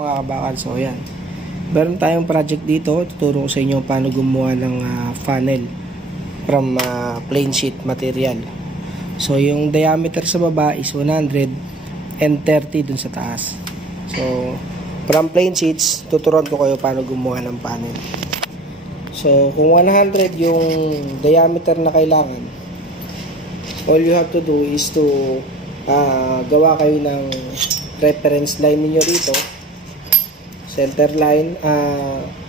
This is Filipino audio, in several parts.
Mga kabakal, so yan. Meron tayong project dito. Tuturo ko sa inyo paano gumawa ng funnel from plain sheet material. So yung diameter sa baba is 100 and 30 dun sa taas. So from plain sheets, tuturuan ko kayo paano gumawa ng funnel. So kung 100 yung diameter na kailangan, all you have to do is to gawa kayo ng reference line niyo rito, center line,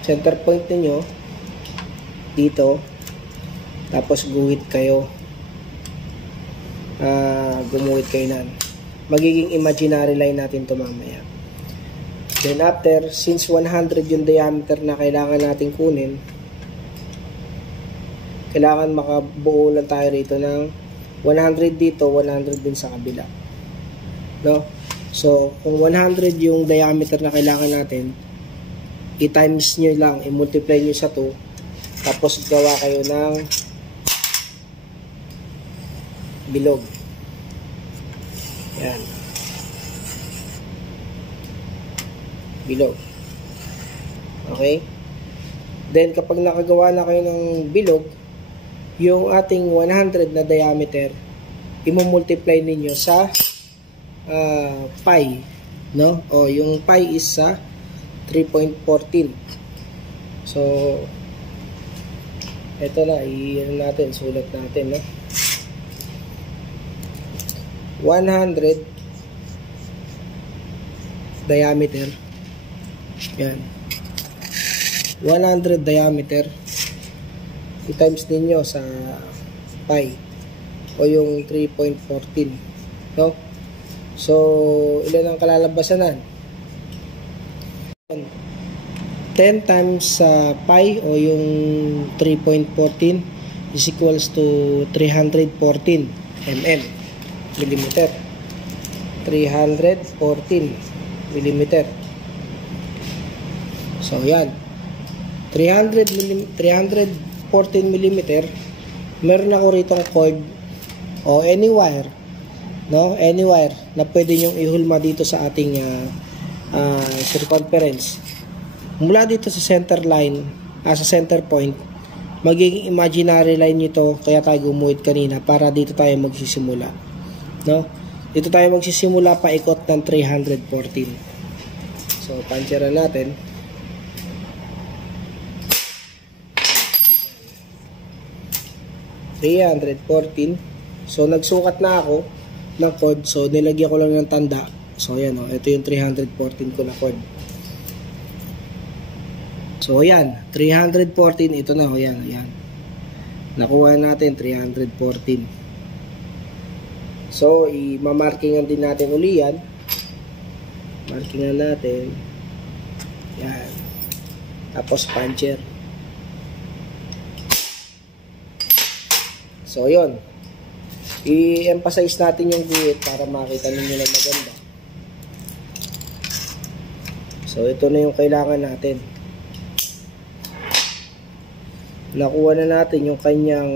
center point niyo dito, tapos guhit kayo, gumuhit kayo nan. Magiging imaginary line natin to mamaya. Then after, since 100 yung diameter na kailangan natin kunin, kailangan makabuo lang tayo rito ng 100 dito, 100 din sa kabila, no? So kung 100 yung diameter na kailangan natin, i-times nyo lang, i-multiply nyo sa 2, tapos gawa kayo ng bilog. Yan, bilog. Okay, then kapag nakagawa na kayo ng bilog, yung ating 100 na diameter, i-multiply ninyo sa pi, no? O yung pi is sa 3.14. So ito na, natin, sulat natin, no? 100 diameter. Yan. 100 diameter, i-times ninyo sa pi o yung 3.14, no? So ilan ang kalalabasanan? 10 times pi o yung 3.14 is equals to 314 mm, millimeter. 314 millimeter. So yan, 314 millimeter. Meron ako ritong cord o any wire, no? Any wire na pwede nyong ihulma dito sa ating circumference. Mula dito sa center line, sa center point, magiging imaginary line nito, kaya tayo gumuhit kanina para dito tayo magsisimula, no? Dito tayo magsisimula paikot ng 314. So puncheran natin. So nagsukat na ako ng cord, so nilagyan ko lang ng tanda. So ayan, ito yung 314 ko na cord. So ayan, 314, ito na, ayan, ayan. Nakuha natin 314. So i-markingan din natin uli yan. Markingan natin. Yan. Tapos puncher. So yun, i-emphasize natin yung guhit para makita ninyo na maganda. So ito na yung kailangan natin. Nakuha na natin yung kanyang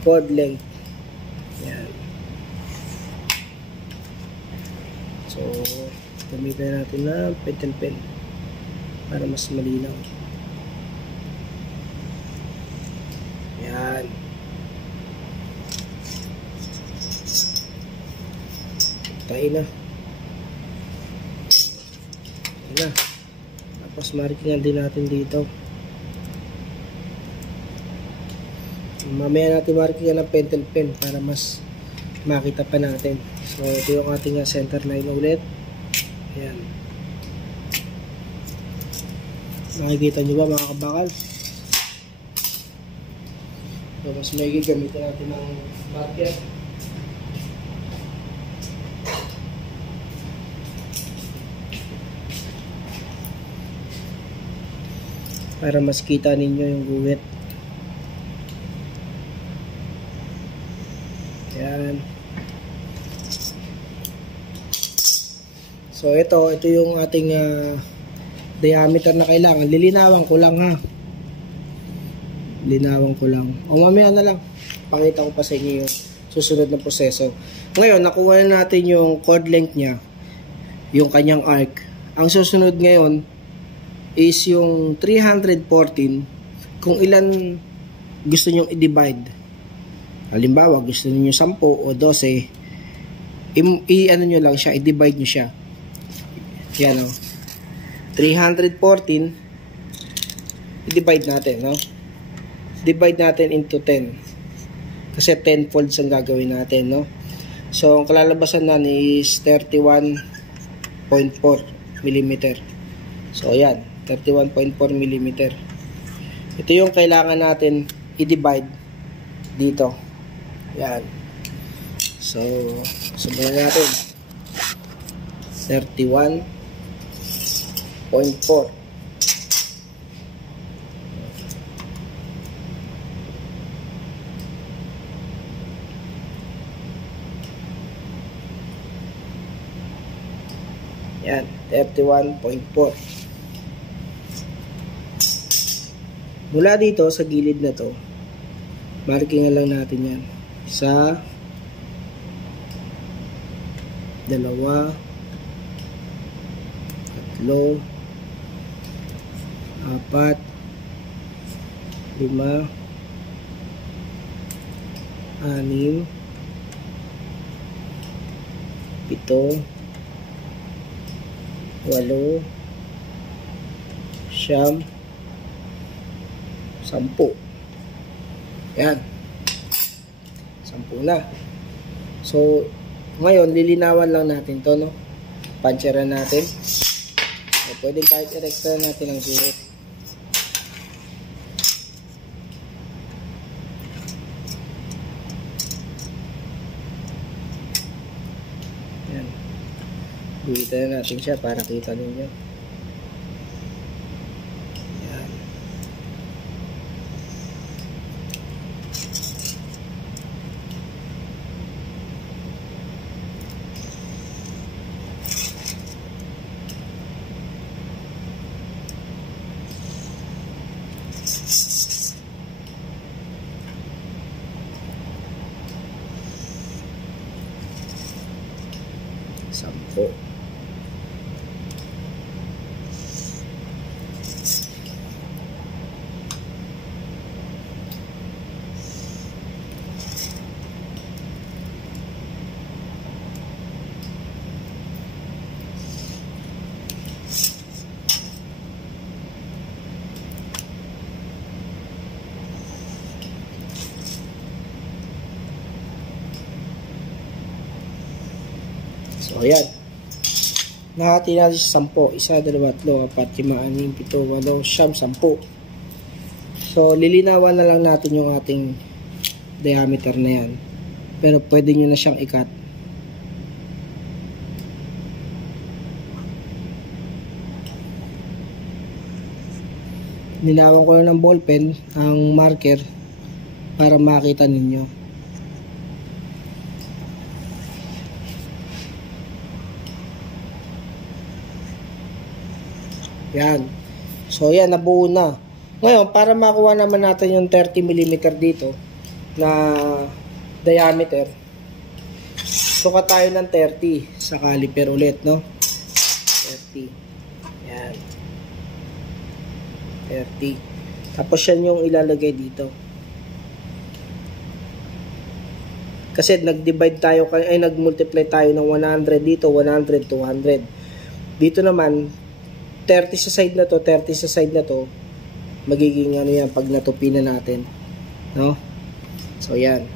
chord length. Yan. So gamitin natin na pen pen para mas malinaw. Yan. Tayo na. Tayo na. Tapos markingan din natin dito. Mamaya natin markingan ng pentel pen para mas makita pa natin. So ito yung ating center line ulit. Ayan. Nakikita nyo ba mga kabakal? So mas may gamitin natin ng marker para mas kita ninyo yung guhit. Yan. So ito yung ating diameter na kailangan. Lilinawan ko lang, ha. Linawan ko lang. O mamaya na lang, pakita ko pa sa inyo yung susunod na proseso. Ngayon, nakuha na natin yung chord length niya, yung kanyang arc. Ang susunod ngayon is yung 314, kung ilan gusto nyong i-divide. Halimbawa, gusto niyo 10 o 12, i-ano nyo lang siya, i-divide nyo siya. Yan o. 314, i-divide natin, no? Divide natin into 10. Kasi 10 folds ang gagawin natin, no? So, ang kalalabasan na is 31.4 mm. So, ayan. 31.4 mm. Ito yung kailangan natin i-divide dito. Ayan. So, subukan natin. 31.4. Yan, 31.4. Mula dito sa gilid na to, markingan lang natin yan. Isa, dalawa, tatlo, apat, lima, anim, pito, 8, 9, 10. Yan. 10 na. So, ngayon, lilinawan lang natin to, no? Puncheran natin. So, pwedeng kahit i-recta natin ang gilid. Yan. Guhitan na natin siya para kita ninyo. Yan. Sampo. So, ayan. Nahati natin sa 10. 1, 2, 3, 4, 5, 6, 7, 8, 9, 10. So, lilinawan na lang natin yung ating diameter na yan. Pero pwede nyo na siyang i-cut. Ninawan ko na ng ballpen ang marker para makita ninyo. Yan. So, yan, nabuo na. Ngayon, para makuha naman natin yung 30 mm dito na diameter, sukat tayo ng 30 sa caliper ulit, no? 30. Yan. 30. Tapos yan yung ilalagay dito. Kasi nag-divide tayo, ay nag-multiply tayo ng 100 dito, 100, 200. Dito naman, 30 sa side na to, 30 sa side na to, magiging ano yan pag natupi na natin, no? So yan,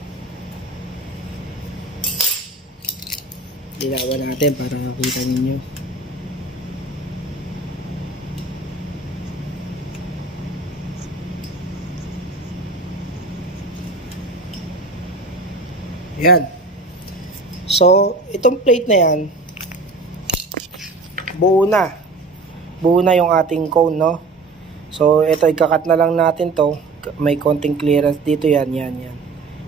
linawan natin para makita ninyo. Yan. So itong plate na yan, buo na yung ating cone, no? So, ito, ikakat na lang natin to. May konting clearance dito, yan.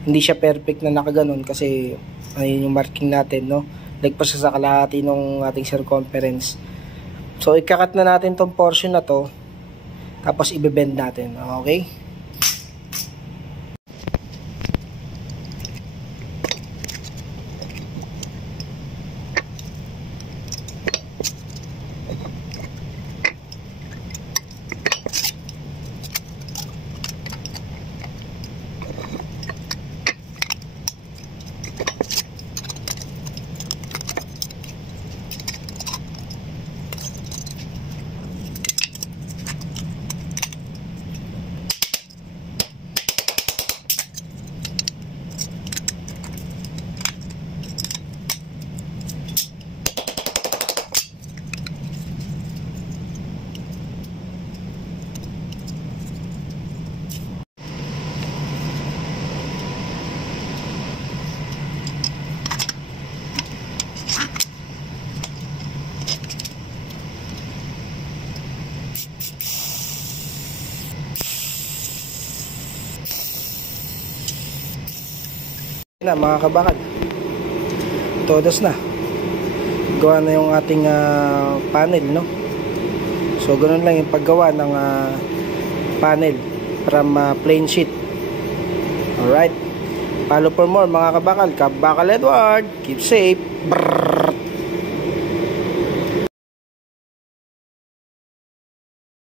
Hindi siya perfect na nakaganon kasi ayun yung marking natin, no? Lagpas sa kalahati ng ating circumference. So, ikakat na natin tong portion na to. Tapos, ibebend natin. Okay? na mga kabakal. Todos na. Gawa na yung ating panel, no? So ganun lang yung paggawa ng panel from plain sheet. Alright. Follow for more mga kabakal. Kabakal Edward. Keep safe. Brrr.